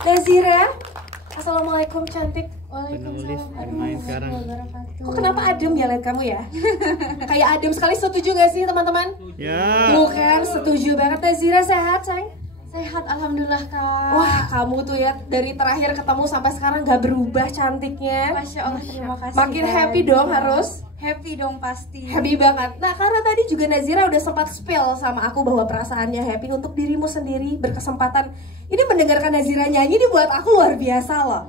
Nazira, assalamualaikum cantik. Waalaikumsalam. Main sekarang. Kok kenapa adem ya lihat kamu ya? Kayak adem sekali, setuju gak sih teman-teman? Ya. Bukan, setuju banget. Nazira sehat sayang? Sehat, alhamdulillah kak. Wah, kamu tuh ya dari terakhir ketemu sampai sekarang gak berubah cantiknya. Masya Allah, terima kasih. Makin happy dong harus. Happy dong pasti. Happy banget. Nah, karena tadi juga Nazira udah sempat spill sama aku bahwa perasaannya happy untuk dirimu sendiri, berkesempatan ini mendengarkan Nazira nyanyi ini buat aku luar biasa loh.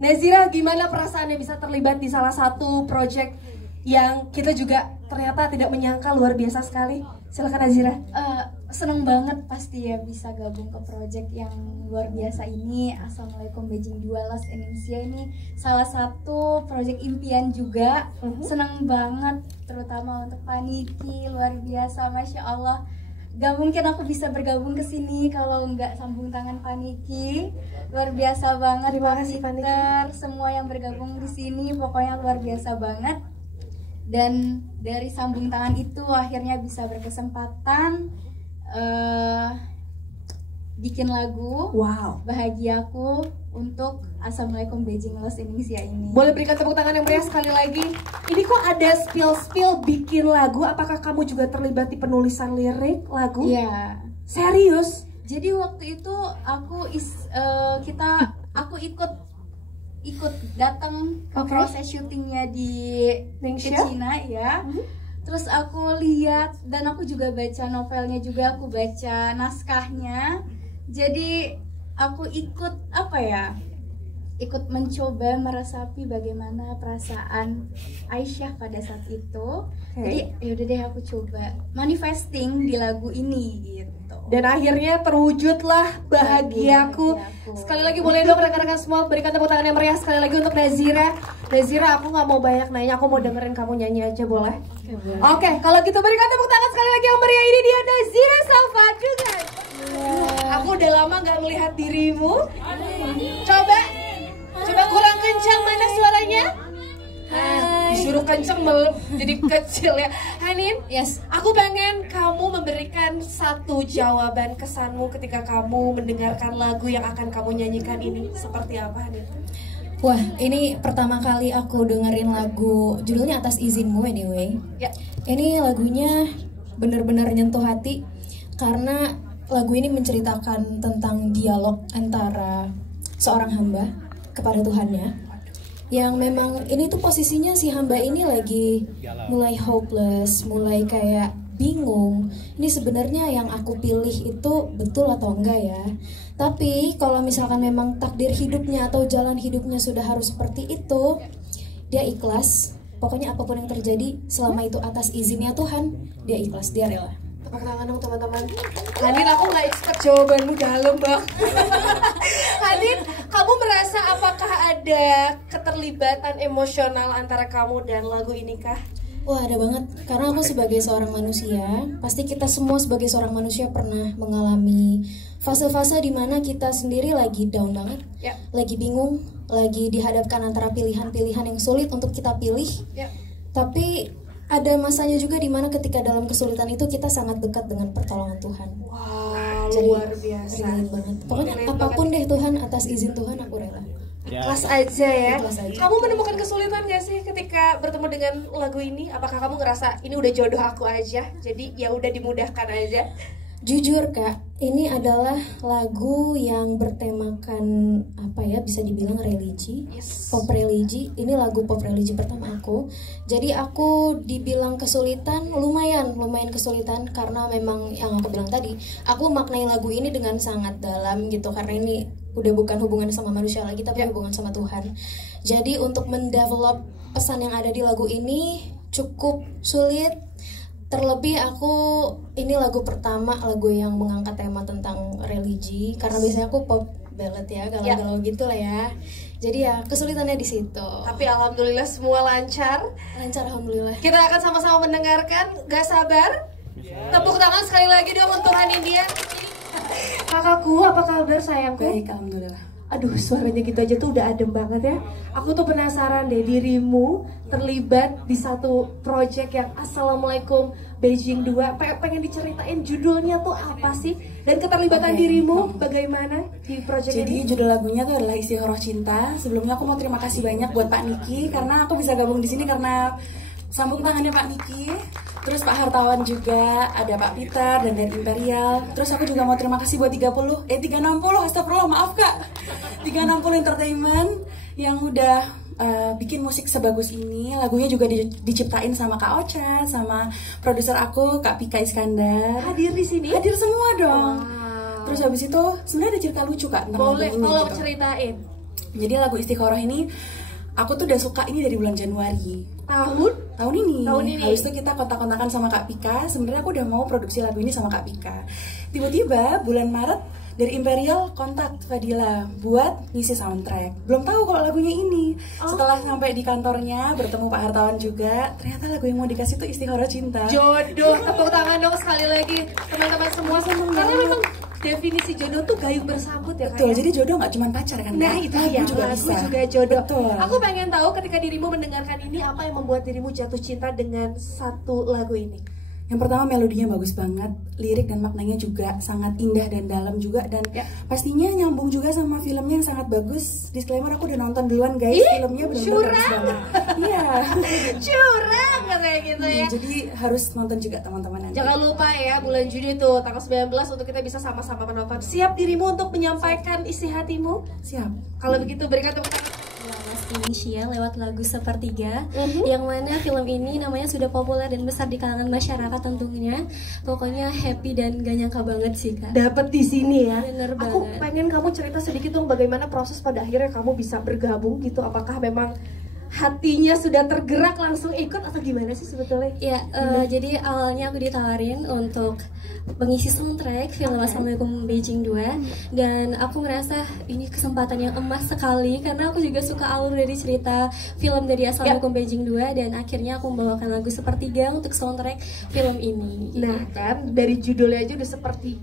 Nazira, gimana perasaannya bisa terlibat di salah satu project yang kita juga ternyata tidak menyangka luar biasa sekali? Silakan Nazira. Seneng banget pasti ya bisa gabung ke project yang luar biasa ini. Assalamualaikum Beijing 2 Los Indonesia ini salah satu project impian juga. Seneng banget terutama untuk Paniki, luar biasa, Masya Allah. Gak mungkin aku bisa bergabung ke sini kalau nggak sambung tangan Paniki. Luar biasa banget. Terima kasih Paniki. Semua yang bergabung di sini pokoknya luar biasa banget. Dan dari sambung tangan itu akhirnya bisa berkesempatan bikin lagu. Wow. Bahagiaku untuk Assalamualaikum Beijing Los Indonesia ini. Boleh berikan tepuk tangan yang meriah sekali lagi. Ini kok ada spill bikin lagu? Apakah kamu juga terlibat di penulisan lirik lagu? Iya. Serius? Jadi waktu itu aku ikut datang ke proses syutingnya di Cina ya. Terus aku lihat dan aku juga baca novelnya juga, aku baca naskahnya. Jadi aku ikut mencoba meresapi bagaimana perasaan Aisyah pada saat itu. Jadi yaudah deh aku coba manifesting di lagu ini gitu. Dan akhirnya terwujudlah Bahagiaku. Sekali lagi boleh dong rekan-rekan semua berikan tepuk tangan yang meriah sekali lagi untuk Nazira. Nazira, aku nggak mau banyak nanya, aku mau dengerin kamu nyanyi aja, boleh? Oke, kalau gitu berikan tepuk tangan sekali lagi yang meriah. Ini dia Nazira Salva juga. Aku udah lama nggak melihat dirimu. Coba kurang kencang, mana suaranya? Disuruh kenceng jadi kecil ya. Hanin, Yes. aku pengen kamu memberikan satu jawaban kesanmu ketika kamu mendengarkan lagu yang akan kamu nyanyikan ini. Seperti apa, Hanin? Wah, ini pertama kali aku dengerin lagu, judulnya Atas Izinmu anyway. Ya. Ini lagunya benar-benar nyentuh hati karena lagu ini menceritakan tentang dialog antara seorang hamba kepada Tuhannya. Yang memang ini tuh posisinya si hamba ini lagi mulai hopeless, mulai kayak bingung. Ini sebenarnya yang aku pilih itu betul atau enggak ya? Tapi kalau misalkan memang takdir hidupnya atau jalan hidupnya sudah harus seperti itu, dia ikhlas. Pokoknya apapun yang terjadi selama itu atas izinnya Tuhan, dia ikhlas, dia rela. Tepuk tangan dong teman-teman. Hanin, aku nggak expect jawabanmu dalam bang. Hanin, kamu merasa apakah ada keterlibatan emosional antara kamu dan lagu ini kah? Wah, ada banget. Karena aku sebagai seorang manusia, pasti kita semua sebagai seorang manusia pernah mengalami fase-fase di mana kita sendiri lagi down banget, lagi bingung, lagi dihadapkan antara pilihan-pilihan yang sulit untuk kita pilih. Tapi ada masanya juga di mana ketika dalam kesulitan itu kita sangat dekat dengan pertolongan Tuhan. Wow, jadi, luar biasa. relate banget. Pokoknya apapun deh Tuhan, atas izin Tuhan aku rela. Ikhlas aja ya. Ikhlas aja. Kamu menemukan kesulitan gak sih ketika bertemu dengan lagu ini? Apakah kamu ngerasa ini udah jodoh aku aja, jadi ya udah dimudahkan aja? Jujur kak, ini adalah lagu yang bertemakan apa ya, bisa dibilang religi, pop religi. Ini lagu pop religi pertama aku. Jadi aku dibilang kesulitan, lumayan kesulitan karena memang yang aku bilang tadi, aku maknai lagu ini dengan sangat dalam gitu karena ini udah bukan hubungan sama manusia lagi tapi hubungan sama Tuhan. Jadi untuk mendevelop pesan yang ada di lagu ini cukup sulit. Terlebih ini lagu pertama, lagu yang mengangkat tema tentang religi. Karena biasanya aku pop ballad ya, galau-galau gitu lah ya. Jadi ya kesulitannya di situ. Tapi alhamdulillah semua lancar. Lancar alhamdulillah. Kita akan sama-sama mendengarkan. Gak sabar. Tepuk tangan sekali lagi dong untuk Hanindia. Kakakku, apa kabar sayangku? Baik, alhamdulillah. Aduh, suaranya gitu aja tuh udah adem banget ya. Aku tuh penasaran deh, dirimu terlibat di satu project yang Assalamualaikum Beijing 2, pengen diceritain judulnya tuh apa sih? Dan keterlibatan dirimu bagaimana di project Jadi ini? judul lagunya tuh adalah Istiqoroh Cinta. Sebelumnya aku mau terima kasih banyak buat Pak Niki karena aku bisa gabung di sini karena sambung tangannya Pak Niki. Terus Pak Hartawan juga, ada Pak Peter dan dari Imperial. Terus aku juga mau terima kasih buat 360, astagfirullah, maaf Kak. 360 Entertainment yang udah bikin musik sebagus ini. Lagunya juga diciptain sama Kak Ocha, sama produser aku Kak Pika Iskandar. Hadir di sini? Hadir semua dong. Wow. Terus habis itu sebenarnya ada cerita lucu Kak tentang Boleh, lagu ini tolong gitu. ceritain. Jadi lagu Istiqoroh ini aku tuh udah suka ini dari bulan Januari tahun ini. Habis itu kita kontak-kontakan sama Kak Pika. Sebenarnya aku udah mau produksi lagu ini sama Kak Pika. Tiba-tiba bulan Maret dari Imperial kontak Fadila buat ngisi soundtrack. Belum tahu kalau lagunya ini. Setelah sampai di kantornya bertemu Pak Hartawan juga, ternyata lagu yang mau dikasih tuh Istiqoroh Cinta. Jodoh, tepuk tangan dong sekali lagi teman-teman semua. Karena memang definisi jodoh tuh gayung bersambut ya Kak. Betul, ya? jadi jodoh nggak cuma pacar kan? Nah Kak? itu Lagu dia, juga lagu bisa. juga jodoh. Betul. Aku pengen tahu ketika dirimu mendengarkan ini, apa yang membuat dirimu jatuh cinta dengan satu lagu ini? Yang pertama melodinya bagus banget, lirik dan maknanya juga sangat indah dan dalam juga, dan pastinya nyambung juga sama filmnya yang sangat bagus. Disclaimer, aku udah nonton duluan guys, filmnya benar-benar bagus banget. Iya. Curang kayak gitu ya. Jadi harus nonton juga teman-teman nanti. Jangan lupa ya, bulan Juni tuh tanggal 19 untuk kita bisa sama-sama menonton. Siap dirimu untuk menyampaikan isi hatimu? Siap. Kalau begitu berikan tepuk tangan. Indonesia lewat lagu Sepertiga, yang mana film ini namanya sudah populer dan besar di kalangan masyarakat tentunya. Pokoknya happy dan gak nyangka banget sih Kak. Dapat di sini ya. Bener Aku banget. pengen kamu cerita sedikit dong bagaimana proses pada akhirnya kamu bisa bergabung gitu. Apakah memang hatinya sudah tergerak langsung ikut atau gimana sih sebetulnya? Ya, jadi awalnya aku ditawarin untuk pengisi soundtrack film Assalamualaikum Beijing 2, dan aku merasa ini kesempatan yang emas sekali karena aku juga suka alur dari cerita film dari Assalamualaikum Beijing 2, dan akhirnya aku membawakan lagu Sepertiga untuk soundtrack film ini. Nah kan dari judulnya aja udah seperti